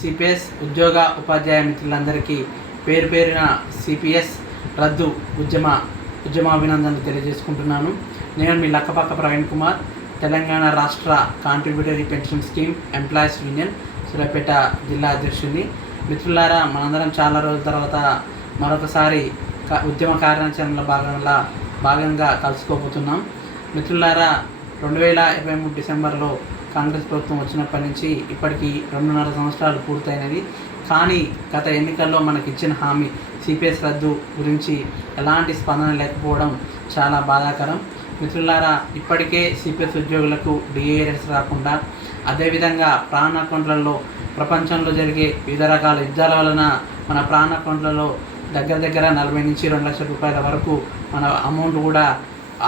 CPS ఉద్యోగ ఉపాధ్యాయ మిత్రులందరికీ పేరు పేరున సిపిఎస్ రద్దు ఉద్యమాభినందనలు తెలియజేసుకుంటున్నాను. నేను మీ లక్కపక్క ప్రవీణ్ కుమార్, తెలంగాణ రాష్ట్ర contributory pension scheme employees union Suryapet జిల్లా అధ్యక్షుడిని. మిత్రులారా, మనందరం చాలా రోజుల తర్వాత మరొకసారి ఉద్యమ కార్యాచరణలో భాగంగా కలుసుకోబోతున్నాం. మిత్రులారా, 2023 డిసెంబర్లో కాంగ్రెస్ ప్రభుత్వం వచ్చినప్పటి నుంచి ఇప్పటికీ 2.5 సంవత్సరాలు పూర్తయినవి. కానీ గత ఎన్నికల్లో మనకి ఇచ్చిన హామీ సిపిఎస్ రద్దు గురించి ఎలాంటి స్పందన లేకపోవడం చాలా బాధాకరం. మిత్రులారా, ఇప్పటికే సిపిఎస్ ఉద్యోగులకు డిఏఎస్ రాకుండా, అదేవిధంగా ప్రాణ అకౌంట్లలో ప్రపంచంలో జరిగే వివిధ రకాల యుద్ధాల వలన మన ప్రాణ అకౌంట్లలో దగ్గర 40 నుంచి 2 లక్షల రూపాయల వరకు మన అమౌంట్ కూడా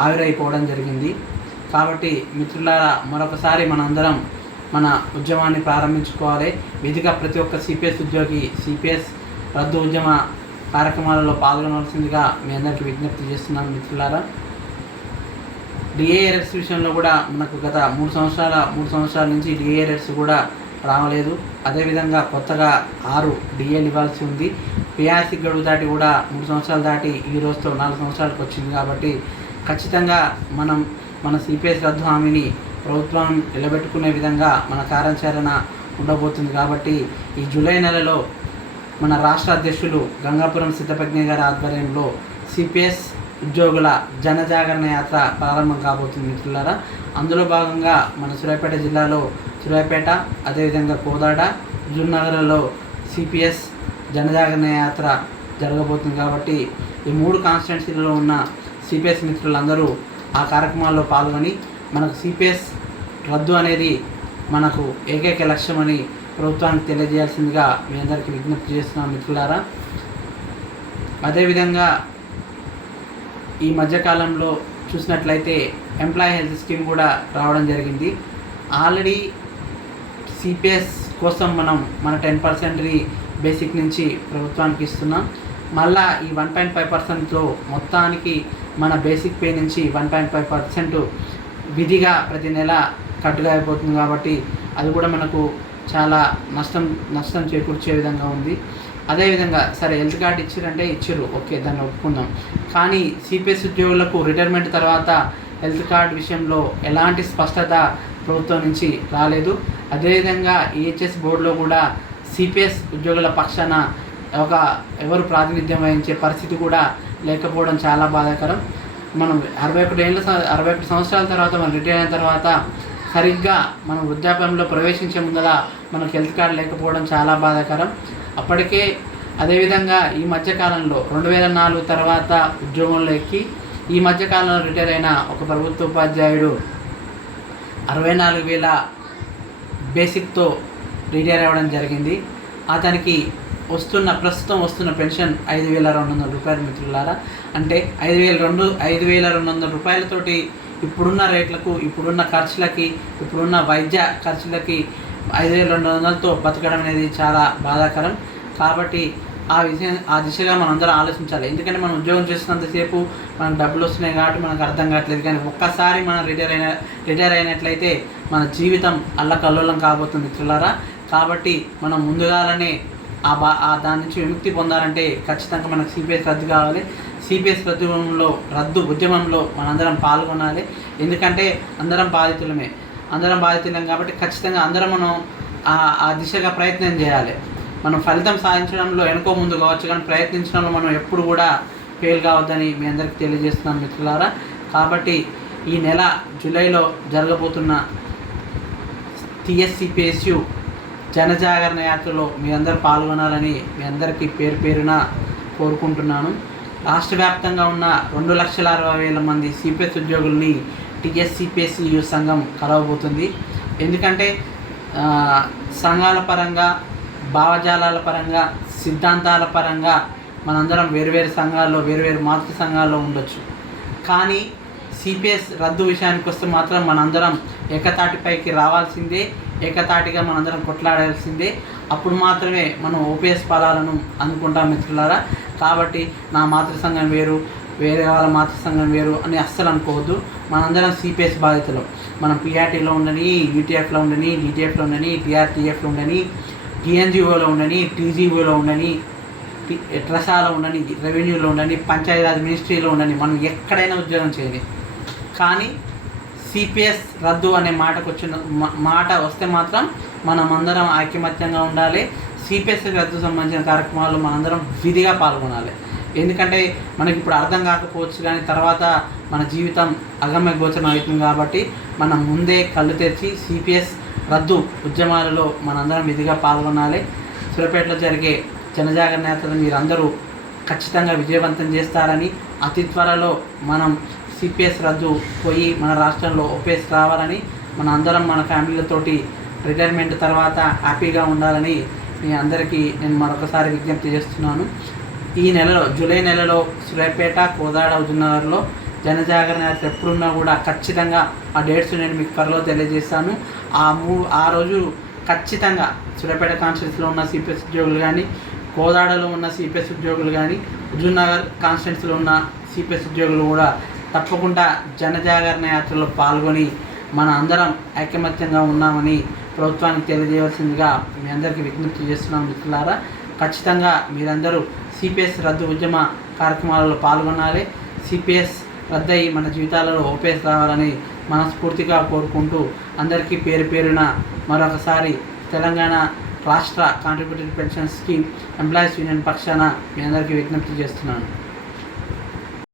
ఆవిరైపోవడం జరిగింది. కాబట్టి మిత్రులారా, మరొకసారి మనందరం మన ఉద్యమాన్ని ప్రారంభించుకోవాలి. విధిగా ప్రతి ఒక్క సిపిఎస్ ఉద్యోగి సిపిఎస్ రద్దు ఉద్యమ కార్యక్రమాలలో పాల్గొనవలసిందిగా మీ అందరికీ విజ్ఞప్తి చేస్తున్నాను. మిత్రులారా, డిఏఆర్ఎస్ విషయంలో కూడా మనకు గత 3 సంవత్సరాల నుంచి డిఏఆర్ఎస్ కూడా రావలేదు. అదేవిధంగా కొత్తగా 6 డిఏలు ఇవ్వాల్సి ఉంది. పిఆర్సీ గడువు దాటి కూడా 3 సంవత్సరాలు దాటి ఈ రోజుతో 4 సంవత్సరాలకు వచ్చింది. కాబట్టి ఖచ్చితంగా మన సిపిఎస్ రద్దు హామీని ప్రభుత్వం నిలబెట్టుకునే విధంగా మన కార్యాచరణ ఉండబోతుంది. కాబట్టి ఈ జూలై నెలలో మన రాష్ట్ర అధ్యక్షులు గంగాపురం సిద్ధప్రజ్ఞ గారి ఆధ్వర్యంలో సిపిఎస్ ఉద్యోగుల జనజాగరణ యాత్ర ప్రారంభం కాబోతుంది. మిత్రులారా, అందులో భాగంగా మన సూర్యాపేట జిల్లాలో సూర్యాపేట, అదేవిధంగా కోదాడ, జూన్నగర్లలో సిపిఎస్ జనజాగరణ యాత్ర జరగబోతుంది. కాబట్టి ఈ 3 కాన్స్టిట్యున్సీలలో ఉన్న సిపిఎస్ మిత్రులందరూ ఆ కార్యక్రమాల్లో పాల్గొని మనకు సిపిఎస్ రద్దు అనేది మనకు ఏకైక లక్ష్యమని ప్రభుత్వానికి తెలియజేయాల్సిందిగా మీ అందరికీ విజ్ఞప్తి చేస్తున్నాం. మిత్రులారా, అదేవిధంగా ఈ మధ్యకాలంలో చూసినట్లయితే ఎంప్లాయీ హెల్త్ స్కీమ్ కూడా రావడం జరిగింది. ఆల్రెడీ సిపిఎస్ కోసం మన 10% బేసిక్ నుంచి ప్రభుత్వానికి ఇస్తున్నాం. మళ్ళా ఈ 1.5%లో మొత్తానికి మన బేసిక్ పే నుంచి 1.5% విధిగా ప్రతి నెల కట్టుగా అయిపోతుంది. కాబట్టి అది కూడా మనకు చాలా నష్టం చేకూర్చే విధంగా ఉంది. అదేవిధంగా సరే, హెల్త్ కార్డు ఇచ్చిరంటే ఇచ్చిర్రు, ఓకే, దాన్ని ఒప్పుకుందాం. కానీ సిపిఎస్ ఉద్యోగులకు రిటైర్మెంట్ తర్వాత హెల్త్ కార్డు విషయంలో ఎలాంటి స్పష్టత ప్రభుత్వం నుంచి రాలేదు. అదేవిధంగా ఈహెచ్ఎస్ బోర్డులో కూడా సిపిఎస్ ఉద్యోగుల పక్షాన ఎవరు ప్రాతినిధ్యం వహించే పరిస్థితి కూడా లేకపోవడం చాలా బాధాకరం. మనం 61 సంవత్సరాల తర్వాత మనం రిటైర్ అయిన తర్వాత సరిగ్గా మనం వృద్ధాప్యంలో ప్రవేశించే ముందర మనకు హెల్త్ కార్డు లేకపోవడం చాలా బాధాకరం. అప్పటికే అదేవిధంగా ఈ మధ్యకాలంలో 2004 తర్వాత ఉద్యోగంలో ఎక్కి ఈ మధ్యకాలంలో రిటైర్ అయిన ఒక ప్రభుత్వ ఉపాధ్యాయుడు 64,000 బేసిక్తో రిటైర్ అవ్వడం జరిగింది. అతనికి ప్రస్తుతం వస్తున్న పెన్షన్ 5,200 రూపాయలు. మిత్రులారా, అంటే 5,200 రూపాయలతోటి ఇప్పుడున్న రేట్లకు, ఇప్పుడున్న ఖర్చులకి, ఇప్పుడున్న వైద్య ఖర్చులకి 5,200తో బతకడం అనేది చాలా బాధాకరం. కాబట్టి ఆ దిశగా మనందరం ఆలోచించాలి. ఎందుకంటే మనం ఉద్యోగం చేస్తున్నంతసేపు మనకు డబ్బులు వస్తున్నాయి కాబట్టి మనకు అర్థం కావట్లేదు. కానీ ఒక్కసారి మనం రిటైర్ అయినట్లయితే మన జీవితం అల్లకల్లోలం కాబోతుంది. మిత్రులారా, కాబట్టి మనం ముందుగానే దాని నుంచి విముక్తి పొందాలంటే ఖచ్చితంగా మనకు సిపిఎస్ రద్దు కావాలి. సిపిఎస్ రద్దు ఉద్యమంలో మనందరం పాల్గొనాలి. ఎందుకంటే అందరం బాధితులం కాబట్టి ఖచ్చితంగా అందరం మనం ఆ దిశగా ప్రయత్నం చేయాలి. మనం ఫలితం సాధించడంలో వెనుకో ముందు కావచ్చు, కానీ ప్రయత్నించడంలో మనం ఎప్పుడు కూడా ఫెయిల్ కావద్దని మీ అందరికీ తెలియజేస్తున్నాం. మిత్రులారా, కాబట్టి ఈ నెల జూలైలో జరగబోతున్న టీఎస్సిపిఎస్యు జనజాగరణ యాత్రలో మీ అందరూ పాల్గొనాలని మీ అందరికీ పేరున కోరుకుంటున్నాను. రాష్ట్ర వ్యాప్తంగా ఉన్న 2,60,000 మంది సిపిఎస్ ఉద్యోగుల్ని టీఎస్సిపిఎస్యు సంఘం కలవబోతుంది. ఎందుకంటే సంఘాల పరంగా, భావజాలాల పరంగా, సిద్ధాంతాల పరంగా మనందరం వేరువేరు సంఘాల్లో, వేరువేరు మాతృ సంఘాల్లో ఉండొచ్చు. కానీ సిపిఎస్ రద్దు విషయానికి వస్తే మాత్రం మనందరం ఏకతాటిపైకి రావాల్సిందే, ఏకతాటిగా మనందరం కొట్లాడాల్సిందే. అప్పుడు మాత్రమే మనం ఓపీఎస్ ఫలాలను అందుకుంటాం. మిత్రులారా, కాబట్టి నా మాతృ సంఘం వేరు, వేరే వాళ్ళ మాతృ సంఘం వేరు అని అస్సలు అనుకోవద్దు. మనందరం సిపిఎస్ బాధితులు. మనం పిఆర్టీలో ఉండని, యూటీఎఫ్లో ఉండని, డీటీఎఫ్లో ఉండని, టీఆర్టీఎఫ్లో ఉండని, జిఎన్జిఓలో ఉండని, టీజీఓలో ఉండని, ట్రసాలో ఉండని, రెవెన్యూలో ఉండని, పంచాయతీరాజ్ మినిస్ట్రీలో ఉండని, మనం ఎక్కడైనా ఉద్యోగం చేయాలి. కానీ సిపిఎస్ రద్దు అనే మాట వస్తే మాత్రం మనమందరం ఐకమత్యంగా ఉండాలి. సిపిఎస్ రద్దు సంబంధించిన కార్యక్రమాల్లో మనందరం విధిగా పాల్గొనాలి. ఎందుకంటే మనకి ఇప్పుడు అర్థం కాకపోవచ్చు, కానీ తర్వాత మన జీవితం అగమ్య గోచరం అవుతుంది. కాబట్టి మనం ముందే కళ్ళు తెరిచి సిపిఎస్ రద్దు ఉద్యమాలలో మనందరం విధిగా పాల్గొనాలి. సూర్యాపేటలో జరిగే జనజాగరణ యాత్రను మీరందరూ ఖచ్చితంగా విజయవంతం చేస్తారని, అతి త్వరలో మనం సిపిఎస్ రద్దు పోయి మన రాష్ట్రంలో ఓపీఎస్ రావాలని, మన అందరం మన ఫ్యామిలీలతోటి రిటైర్మెంట్ తర్వాత హ్యాపీగా ఉండాలని మీ అందరికీ నేను మరొకసారి విజ్ఞప్తి చేస్తున్నాను. ఈ నెలలో జూలై నెలలో సూర్యాపేట, కోదాడ, హుజూర్నగర్లో జనజాగరణ యాత్ర ఎప్పుడున్నా కూడా ఖచ్చితంగా ఆ డేట్స్ నేను మీకు త్వరలో తెలియజేస్తాను. ఆ రోజు ఖచ్చితంగా సూర్యాపేట కాన్స్టిట్యున్సీలో ఉన్న సిపిఎస్ ఉద్యోగులు కానీ, కోదాడలో ఉన్న సిపిఎస్ ఉద్యోగులు కానీ, హుజూర్నగర్ కాన్స్టిట్యున్సీలో ఉన్న సిపిఎస్ ఉద్యోగులు కూడా తప్పకుండా జనజాగరణ యాత్రలో పాల్గొని మన అందరం ఐకమత్యంగా ఉన్నామని ప్రభుత్వానికి తెలియజేయవలసిందిగా మీ అందరికీ విజ్ఞప్తి చేస్తున్నాం. మిత్రులారా, ఖచ్చితంగా మీరందరూ సిపిఎస్ రద్దు ఉద్యమ కార్యక్రమాలలో పాల్గొనాలి. సిపిఎస్ రద్దయి మన జీవితాలలో ఓపీఎస్ రావాలని మనస్ఫూర్తిగా కోరుకుంటూ అందరికీ పేరు పేరున మరొకసారి తెలంగాణ రాష్ట్ర contributory pension scheme employees union పక్షాన మీ అందరికీ విజ్ఞప్తి చేస్తున్నాను.